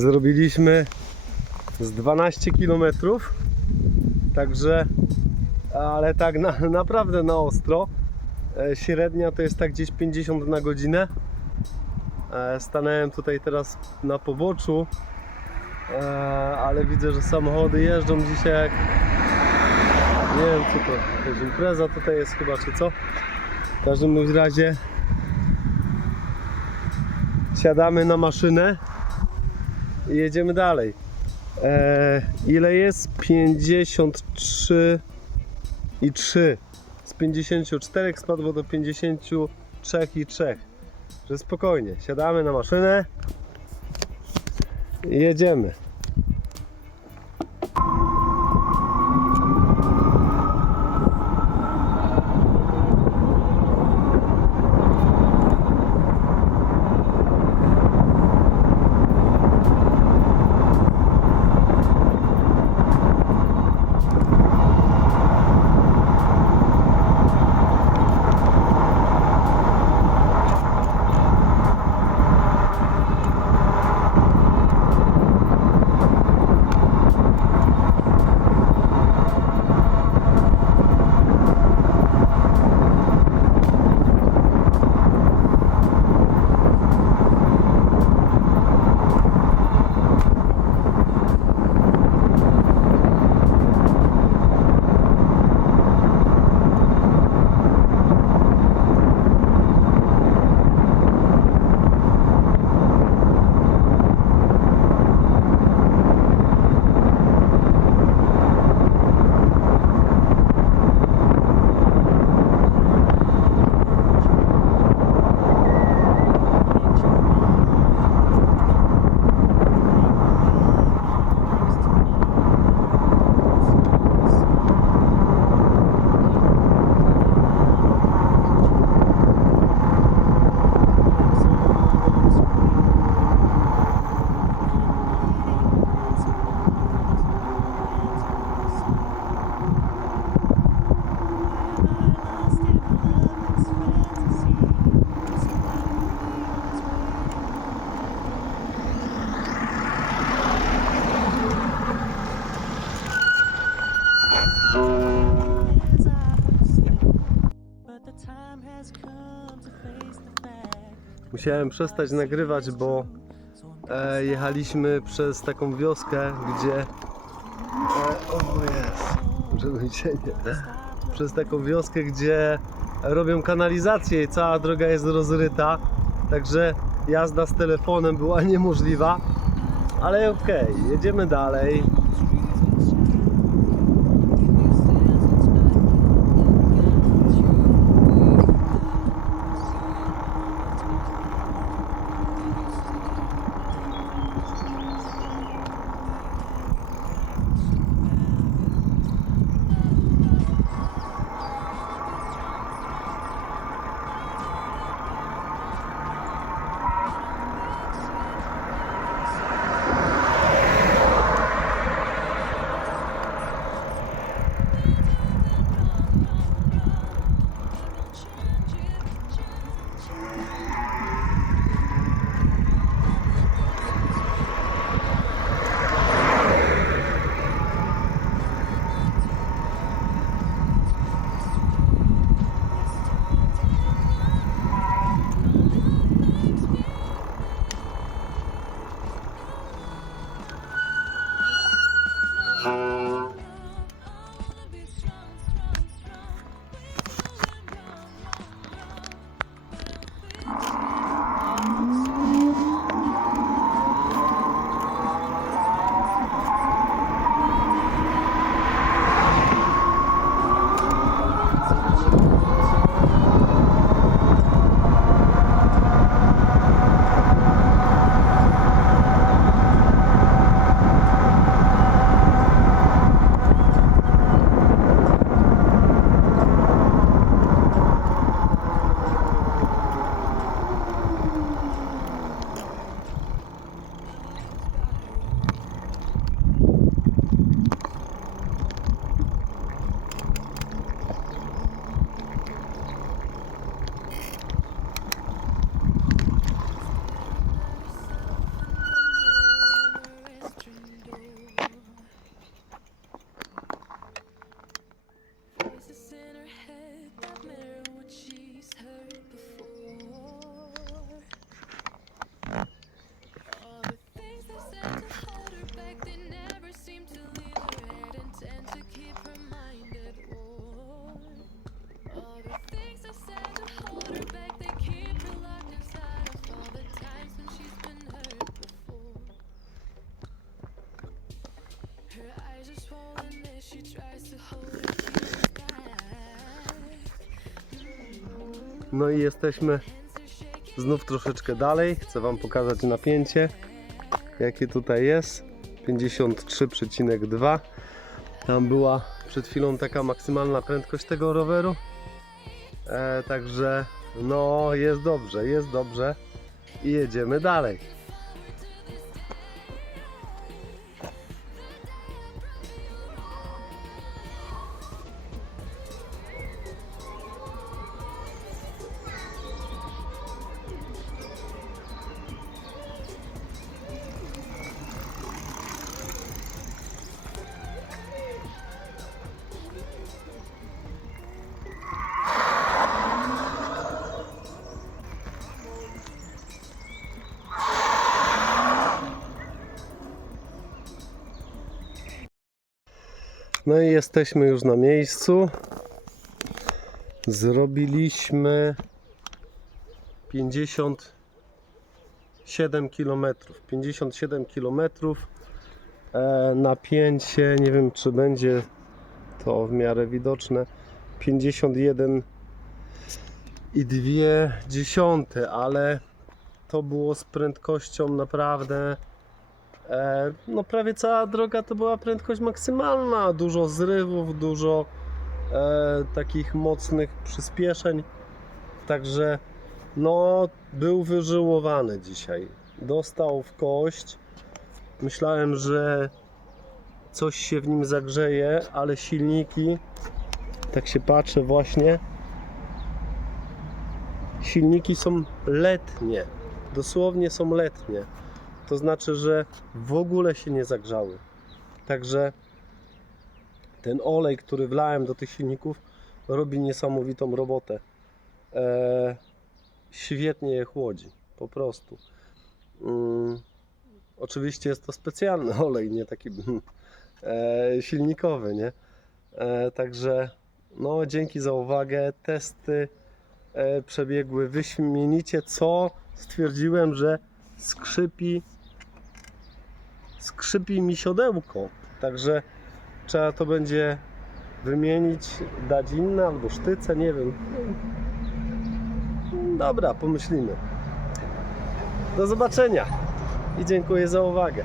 Zrobiliśmy z 12 km. Także, ale tak na, naprawdę na ostro. E, Średnia to jest tak gdzieś 50 na godzinę. E, Stanąłem tutaj teraz na poboczu, e, ale widzę, że samochody jeżdżą dzisiaj jak nie wiem co to, jakaś impreza tutaj jest chyba czy co. W każdym razie siadamy na maszynę jedziemy dalej. E, ile jest? 53 i 3. Z 54 spadło do 53 i 3. Że spokojnie, siadamy na maszynę i jedziemy. Musiałem przestać nagrywać, bo e, jechaliśmy przez taką wioskę, gdzie. E, o jest, żeby się nie. Przez taką wioskę, gdzie robią kanalizację i cała droga jest rozryta. Także jazda z telefonem była niemożliwa. Ale okej, jedziemy dalej. No i jesteśmy znów troszeczkę dalej. Chcę Wam pokazać napięcie, jakie tutaj jest. 53,2. Tam była przed chwilą taka maksymalna prędkość tego roweru. E, także no jest dobrze, jest dobrze i jedziemy dalej. No i jesteśmy już na miejscu. Zrobiliśmy 57 km. 57 km. Napięcie, nie wiem czy będzie to w miarę widoczne. 51 i dwie dziesiąte, ale to było z prędkością naprawdę no prawie cała droga to była prędkość maksymalna, dużo zrywów, dużo e, takich mocnych przyspieszeń, także no był wyżyłowany dzisiaj, dostał w kość, myślałem, że coś się w nim zagrzeje, ale silniki, tak się patrzę właśnie, silniki są letnie, dosłownie są letnie to znaczy, że w ogóle się nie zagrzały. Także ten olej, który wlałem do tych silników, robi niesamowitą robotę. E, świetnie je chłodzi, po prostu. Mm, oczywiście jest to specjalny olej, nie taki e, silnikowy, nie? E, także no, dzięki za uwagę. Testy e, przebiegły wyśmienicie, co stwierdziłem, że skrzypi skrzypi mi siodełko. Także trzeba to będzie wymienić, dać inne albo sztyce, nie wiem. Dobra, pomyślimy. Do zobaczenia i dziękuję za uwagę.